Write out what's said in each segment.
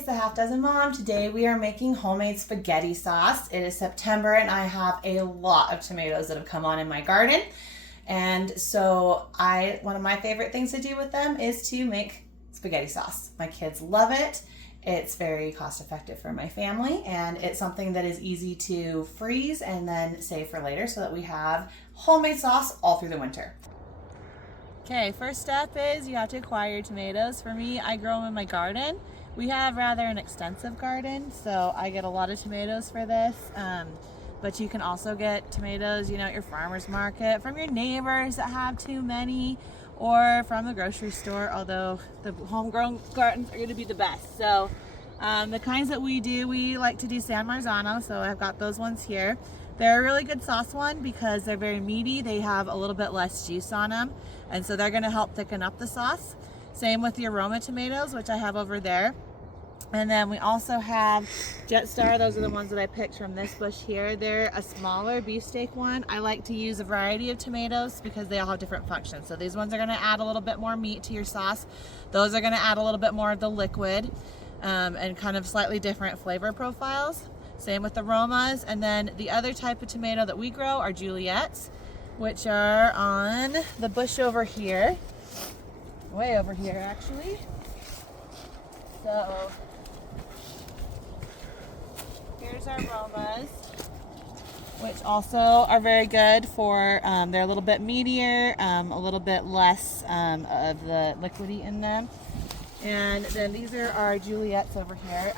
it's the Half Dozen Mom. Today we are making homemade spaghetti sauce. It is September and I have a lot of tomatoes that have come on in my garden. And so one of my favorite things to do with them is to make spaghetti sauce. My kids love it. It's very cost effective for my family, and it's something that is easy to freeze and then save for later so that we have homemade sauce all through the winter. Okay, first step is you have to acquire your tomatoes. For me, I grow them in my garden. We have rather an extensive garden, so I get a lot of tomatoes for this. But you can also get tomatoes, at your farmer's market, from your neighbors that have too many, or from the grocery store, although the homegrown gardens are going to be the best. So the kinds that we do, we like to do San Marzano, so I've got those ones here. They're a really good sauce one because they're very meaty. They have a little bit less juice on them, and so they're going to help thicken up the sauce. Same with the aroma tomatoes, which I have over there. And then we also have Jetstar. Those are the ones that I picked from this bush here. They're a smaller beefsteak one. I like to use a variety of tomatoes because they all have different functions. So these ones are going to add a little bit more meat to your sauce. Those are going to add a little bit more of the liquid and kind of slightly different flavor profiles. Same with the aromas. And then the other type of tomato that we grow are Juliette's, which are on the bush over here. Way over here, actually. So here's our aromas, which also are very good for, they're a little bit meatier, a little bit less of the liquidy in them. And then these are our Juliette's over here.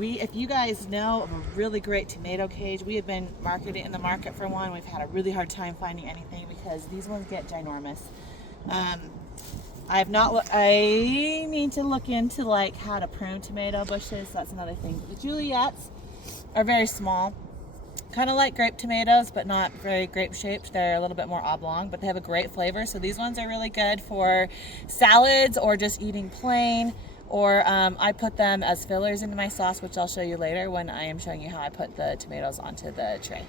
If you guys know of a really great tomato cage, we have been marketing in the market for one. We've had a really hard time finding anything because these ones get ginormous. I need to look into how to prune tomato bushes. That's another thing. The Juliette's are very small, kind of like grape tomatoes, but not very grape shaped. They're a little bit more oblong, but they have a great flavor. So these ones are really good for salads or just eating plain. Or I put them as fillers into my sauce, which I'll show you later when I am showing you how I put the tomatoes onto the tray.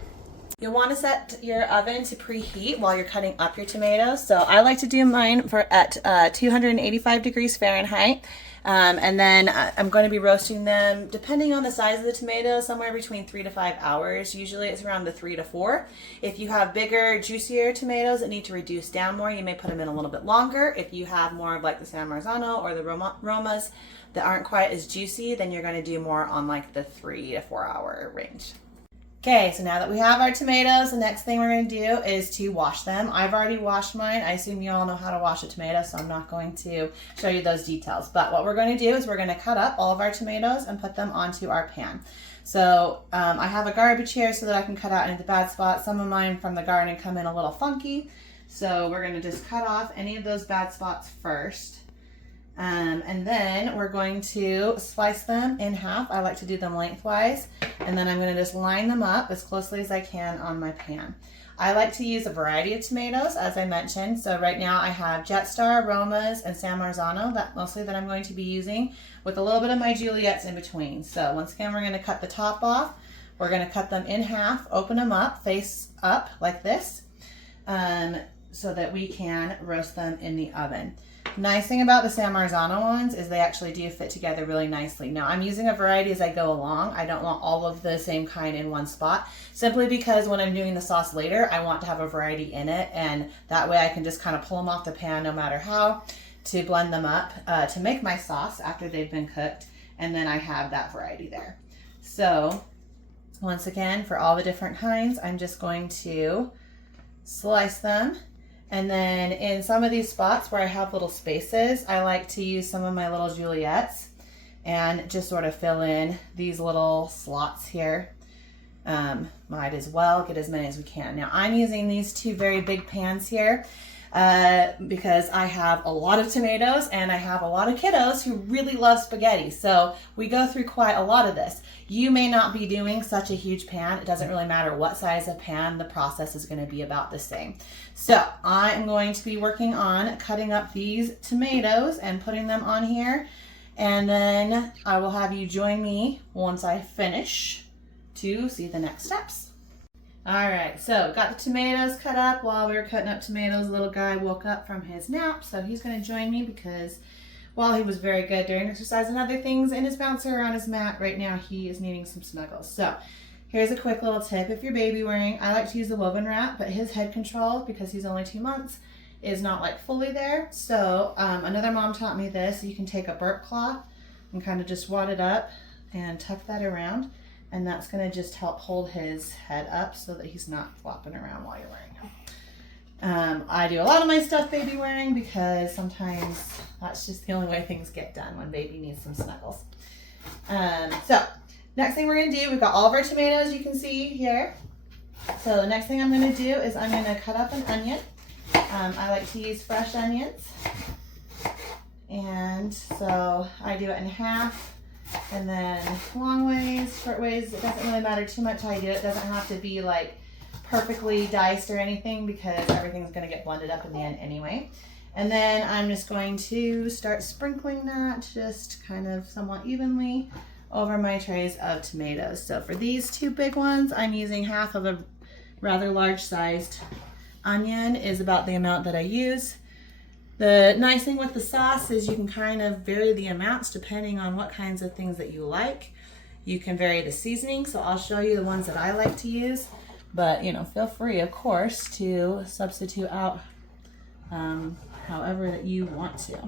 You'll want to set your oven to preheat while you're cutting up your tomatoes. So I like to do mine at 285 degrees Fahrenheit. And then I'm going to be roasting them, depending on the size of the tomato, somewhere between 3 to 5 hours. Usually it's around the 3 to 4. If you have bigger, juicier tomatoes that need to reduce down more, you may put them in a little bit longer. If you have more of the San Marzano or the Romas that aren't quite as juicy, then you're going to do more on the 3 to 4 hour range. Okay, so now that we have our tomatoes, the next thing we're going to do is to wash them. I've already washed mine. I assume you all know how to wash a tomato, so I'm not going to show you those details. But what we're going to do is we're going to cut up all of our tomatoes and put them onto our pan. So I have a garbage here so that I can cut out any of the bad spots. Some of mine from the garden come in a little funky, so we're going to just cut off any of those bad spots first. And then we're going to slice them in half. I like to do them lengthwise. And then I'm going to just line them up as closely as I can on my pan. I like to use a variety of tomatoes, as I mentioned. So right now I have Jetstar, Romas, and San Marzano, mostly that I'm going to be using, with a little bit of my Juliette's in between. So once again, we're going to cut the top off. We're going to cut them in half, open them up, face up like this, so that we can roast them in the oven. Nice thing about the San Marzano ones is they actually do fit together really nicely. Now I'm using a variety as I go along. I don't want all of the same kind in one spot, simply because when I'm doing the sauce later, I want to have a variety in it, and that way I can just kind of pull them off the pan no matter how to blend them up to make my sauce after they've been cooked, and then I have that variety there. So once again, for all the different kinds, I'm just going to slice them. And then in some of these spots where I have little spaces, I like to use some of my little Juliette's and just sort of fill in these little slots here. Might as well get as many as we can. Now I'm using these two very big pans here because I have a lot of tomatoes and I have a lot of kiddos who really love spaghetti. So we go through quite a lot of this. You may not be doing such a huge pan. It doesn't really matter what size of pan, the process is going to be about the same. So I'm going to be working on cutting up these tomatoes and putting them on here. And then I will have you join me once I finish to see the next steps. All right, so got the tomatoes cut up. While we were cutting up tomatoes, little guy woke up from his nap, so he's going to join me because while he was very good during exercise and other things and his bouncer on his mat, right now he is needing some snuggles. So here's a quick little tip. If you're baby wearing, I like to use the woven wrap, but his head control, because he's only 2 months, is not like fully there. So another mom taught me this. You can take a burp cloth and kind of just wad it up and tuck that around, and that's going to just help hold his head up so that he's not flopping around while you're wearing him. I do a lot of my stuff baby wearing because sometimes that's just the only way things get done when baby needs some snuggles. So next thing we're going to do, we've got all of our tomatoes you can see here. So the next thing I'm going to do is I'm going to cut up an onion. I like to use fresh onions. And so I do it in half, and then long ways, short ways, it doesn't really matter too much how I do it. It doesn't have to be like perfectly diced or anything because everything's going to get blended up in the end anyway. And then I'm just going to start sprinkling that just kind of somewhat evenly over my trays of tomatoes. So for these 2 big ones, I'm using half of a rather large sized onion is about the amount that I use. The nice thing with the sauce is you can kind of vary the amounts depending on what kinds of things that you like. You can vary the seasoning, so I'll show you the ones that I like to use. But, you know, feel free, of course, to substitute out however that you want to.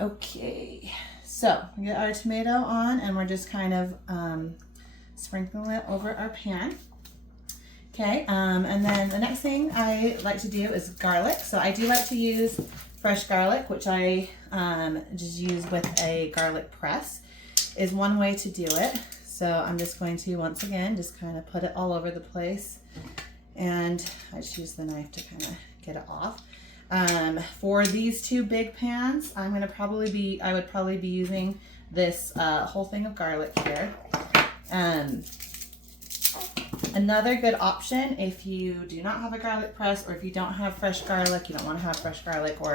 Okay, so we get our tomato on, and we're just kind of sprinkling it over our pan. Okay, and then the next thing I like to do is garlic. So I do like to use fresh garlic, which I just use with a garlic press, is one way to do it. So I'm just going to, once again, just kind of put it all over the place. And I just use the knife to kind of get it off. For these 2 big pans, I would probably be using this whole thing of garlic here. Another good option, if you do not have a garlic press, or if you don't have fresh garlic, you don't want to have fresh garlic, or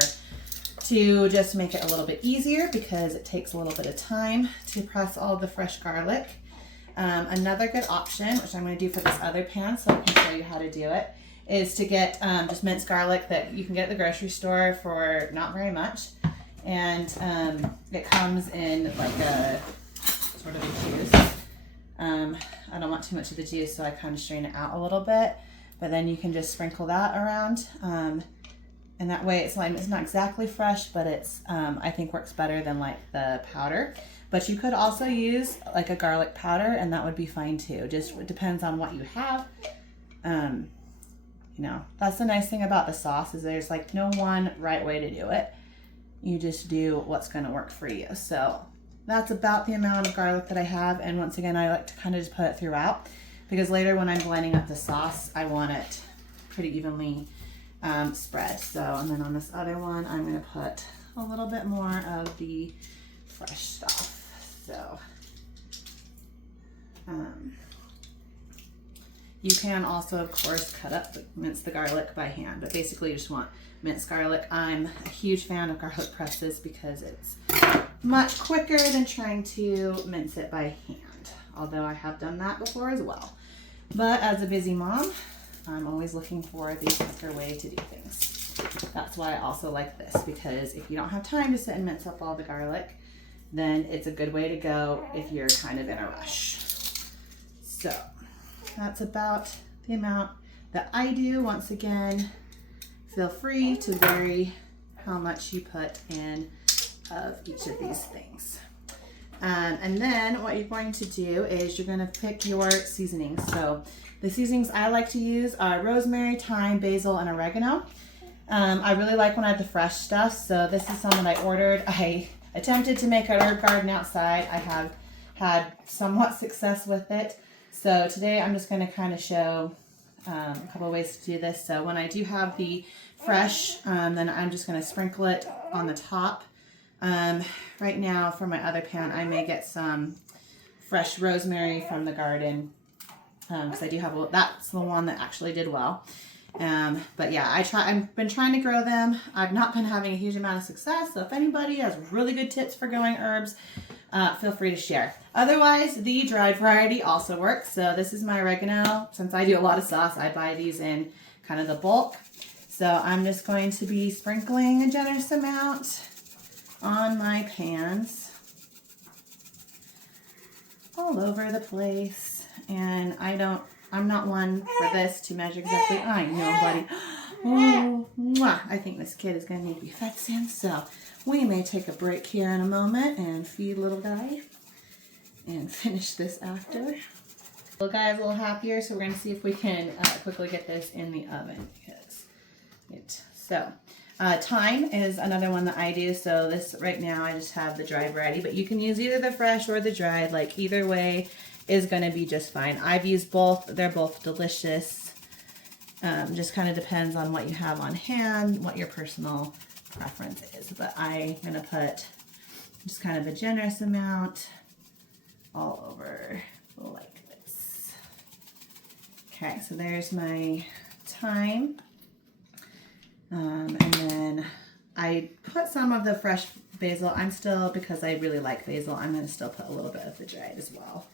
to just make it a little bit easier because it takes a little bit of time to press all of the fresh garlic. Another good option, which I'm going to do for this other pan so I can show you how to do it, is to get just minced garlic that you can get at the grocery store for not very much. And it comes in like a sort of a juice. I don't want too much of the juice, so I kind of strain it out a little bit. But then you can just sprinkle that around. And that way it's not exactly fresh, but it's I think works better than like the powder. But you could also use like a garlic powder, and that would be fine too. Just it depends on what you have. You know, that's the nice thing about the sauce is there's like no one right way to do it. You just do what's going to work for you. So that's about the amount of garlic that I have. And once again, I like to kind of just put it throughout because later when I'm blending up the sauce, I want it pretty evenly spread. So, and then on this other one, I'm going to put a little bit more of the fresh stuff. So, you can also, of course, mince the garlic by hand, but basically you just want minced garlic. I'm a huge fan of garlic presses because it's much quicker than trying to mince it by hand, although I have done that before as well. But as a busy mom, I'm always looking for the quicker way to do things. That's why I also like this, because if you don't have time to sit and mince up all the garlic, then it's a good way to go if you're kind of in a rush. So that's about the amount that I do. Once again, feel free to vary how much you put in of each of these things. And then what you're going to do is you're going to pick your seasonings. So the seasonings I like to use are rosemary, thyme, basil, and oregano. I really like when I have the fresh stuff. So this is some that I ordered. I attempted to make an herb garden outside. I have had somewhat success with it. So today I'm just going to kind of show a couple of ways to do this. So when I do have the fresh, then I'm just going to sprinkle it on the top. Right now for my other pan, I may get some fresh rosemary from the garden because I do have that's the one that actually did well. But yeah, I've been trying to grow them. I've not been having a huge amount of success. So if anybody has really good tips for growing herbs, feel free to share. Otherwise, the dried variety also works. So this is my oregano. Since I do a lot of sauce, I buy these in kind of the bulk. So I'm just going to be sprinkling a generous amount on my pans all over the place. And I'm not one for this to measure exactly. I know, buddy. Oh, mwah. I think this kid is going to need to be fed soon, so we may take a break here in a moment and feed little guy and finish this after. Little guy is a little happier, so we're going to see if we can quickly get this in the oven. Thyme is another one that I do. So this right now I just have the dried variety, but you can use either the fresh or the dried. Like either way is going to be just fine. I've used both. They're both delicious. Just kind of depends on what you have on hand, what your personal preference is. But I'm going to put just kind of a generous amount all over like this. Okay, so there's my thyme. And then I put some of the fresh basil. Because I really like basil, I'm going to still put a little bit of the dried as well.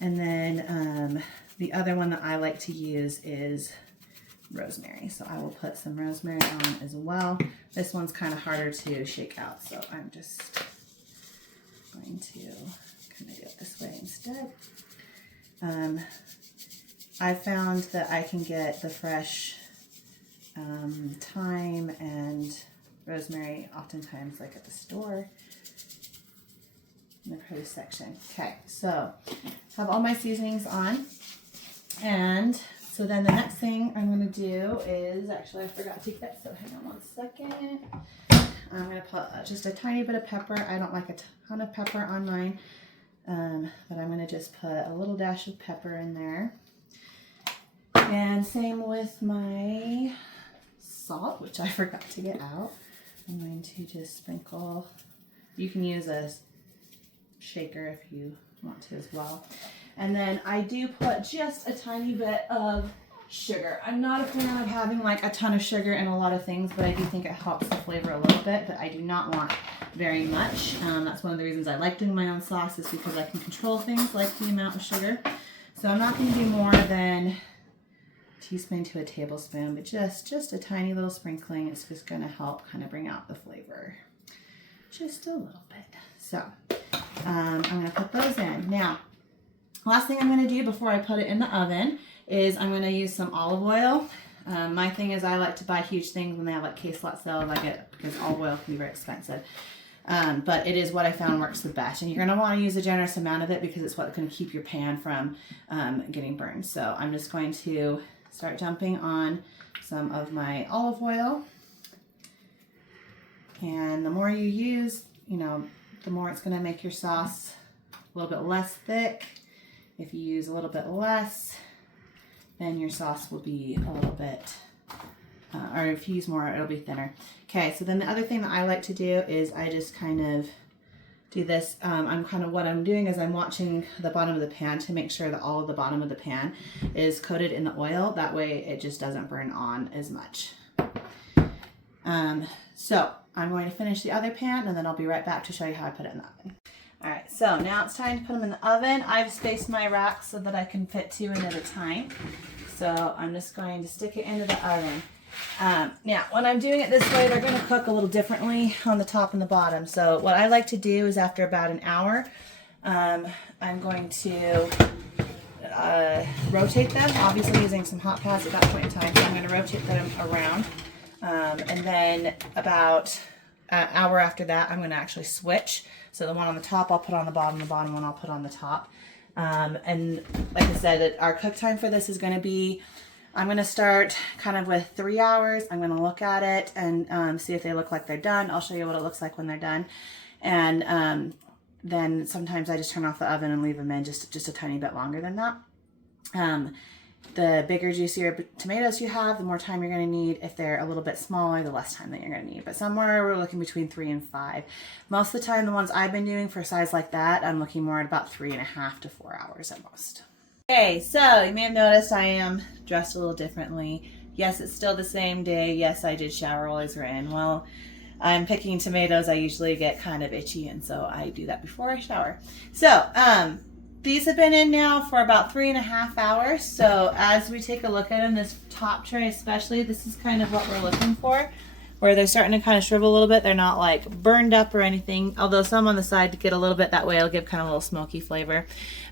And then the other one that I like to use is rosemary. So I will put some rosemary on as well. This one's kind of harder to shake out, so I'm just going to kind of do it this way instead. I found that I can get the fresh thyme and rosemary oftentimes like at the store in the produce section. Okay, so have all my seasonings on, and so then the next thing I'm going to do is, actually I forgot to get, so hang on one second. I'm going to put just a tiny bit of pepper. I don't like a ton of pepper on mine, but I'm going to just put a little dash of pepper in there. And same with my salt, which I forgot to get out. I'm going to just sprinkle. You can use a shaker if you want to as well. And then I do put just a tiny bit of sugar. I'm not a fan of having like a ton of sugar in a lot of things, but I do think it helps the flavor a little bit, but I do not want very much. That's one of the reasons I like doing my own sauce, is because I can control things like the amount of sugar. So I'm not going to do more than teaspoon to a tablespoon, but just a tiny little sprinkling. It's just going to help kind of bring out the flavor just a little bit. So I'm going to put those in. Now, last thing I'm going to do before I put it in the oven is I'm going to use some olive oil. My thing is I like to buy huge things when they have like case lot sales. I get, because olive oil can be very expensive. But it is what I found works the best. And you're going to want to use a generous amount of it because it's what's going to keep your pan from getting burned. So I'm just going to start dumping on some of my olive oil. And the more you use, the more it's going to make your sauce a little bit less thick. If you use a little bit less, then your sauce will be a little bit, or if you use more, it'll be thinner. Okay, so then the other thing that I like to do is I just kind of do this. What I'm doing is I'm watching the bottom of the pan to make sure that all of the bottom of the pan is coated in the oil. That way it just doesn't burn on as much. So I'm going to finish the other pan and then I'll be right back to show you how I put it in the oven. All right, so now it's time to put them in the oven. I've spaced my racks so that I can fit 2 in at a time. So I'm just going to stick it into the oven. Now, when I'm doing it this way, they're going to cook a little differently on the top and the bottom. So what I like to do is after about an hour, I'm going to rotate them, obviously using some hot pads at that point in time. So I'm going to rotate them around. And then about an hour after that, I'm going to actually switch. So the one on the top I'll put on the bottom one I'll put on the top. And like I said, our cook time for this is going to be, I'm going to start kind of with 3 hours. I'm going to look at it and see if they look like they're done. I'll show you what it looks like when they're done. And then sometimes I just turn off the oven and leave them in just a tiny bit longer than that. The bigger, juicier tomatoes you have, the more time you're going to need. If they're a little bit smaller, the less time that you're going to need. But somewhere we're looking between 3 and 5. Most of the time, the ones I've been doing for a size like that, I'm looking more at about 3.5 to 4 hours at most. Okay, so you may have noticed I am dressed a little differently. Yes, it's still the same day. Yes, I did shower while I was in. Well, I'm picking tomatoes. I usually get kind of itchy, and so I do that before I shower. So, these have been in now for about 3.5 hours. So as we take a look at them, this top tray especially, this is kind of what we're looking for. where they're starting to kind of shrivel a little bit. They're not like burned up or anything, although some on the side to get a little bit, that way it'll give kind of a little smoky flavor.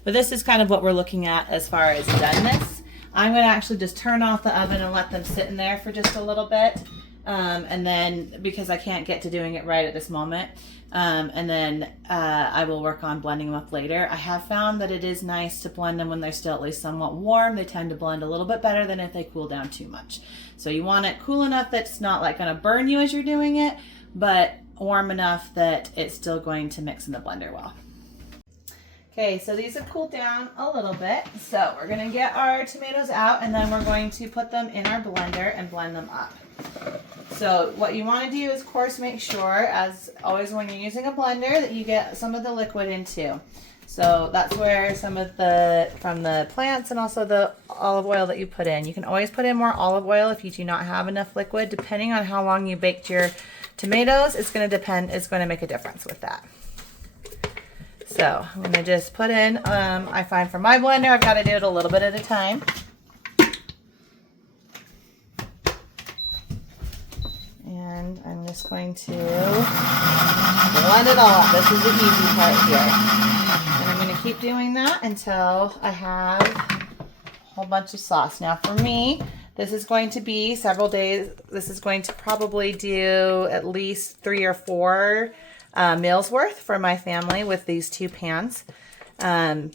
But this is kind of what we're looking at as far as doneness. I'm going to actually just turn off the oven and let them sit in there for just a little bit. And then, because I can't get to doing it right at this moment, and then I will work on blending them up later. I have found that it is nice to blend them when they're still at least somewhat warm. They tend to blend a little bit better than if they cool down too much. So you want it cool enough that it's not like going to burn you as you're doing it, but warm enough that it's still going to mix in the blender well. Okay, so these have cooled down a little bit. So we're going to get our tomatoes out, and then we're going to put them in our blender and blend them up. So what you want to do is, of course, make sure, as always when you're using a blender, that you get some of the liquid in too. So that's where some of from the plants and also the olive oil that you put in. You can always put in more olive oil if you do not have enough liquid. Depending on how long you baked your tomatoes, it's going to make a difference with that. So I'm going to just put in, I find for my blender, I've got to do it a little bit at a time. And I'm just going to blend it all up. This is the easy part here. And I'm going to keep doing that until I have a whole bunch of sauce. Now for me, this is going to be several days. This is going to probably do at least 3 or 4 meals worth for my family with these 2 pans. And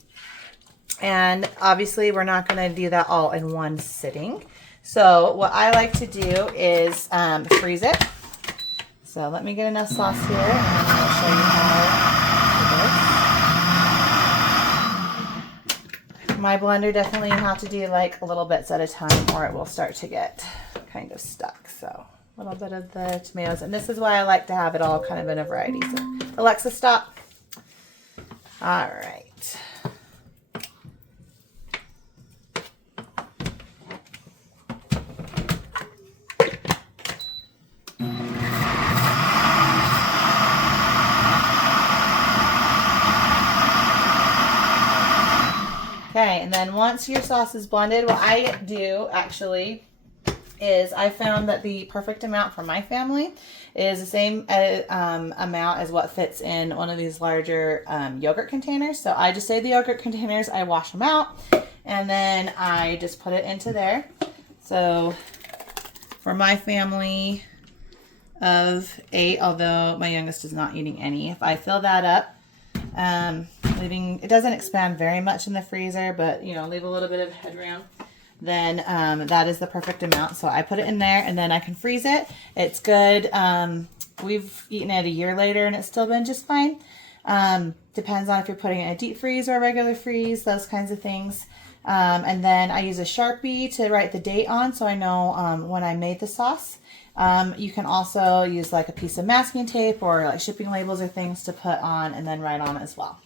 obviously we're not going to do that all in one sitting. So what I like to do is freeze it. So let me get enough sauce here, and I'm going to show you how it is. My blender definitely you have to do like little bits at a time, or it will start to get kind of stuck. So a little bit of the tomatoes, and this is why I like to have it all kind of in a variety. So Alexa, stop. All right. Okay, and then once your sauce is blended, what I do actually is I found that the perfect amount for my family is the same amount as what fits in one of these larger yogurt containers. So I just save the yogurt containers, I wash them out, and then I just put it into there. So for my family of 8, although my youngest is not eating any, if I fill that up, leaving, it doesn't expand very much in the freezer, but you know, leave a little bit of headroom, then that is the perfect amount. So I put it in there, and then I can freeze it. It's good. We've eaten it a year later and it's still been just fine. Depends on if you're putting it in a deep freeze or a regular freeze, those kinds of things. And then I use a Sharpie to write the date on, so I know when I made the sauce. You can also use like a piece of masking tape or like shipping labels or things to put on and then write on as well.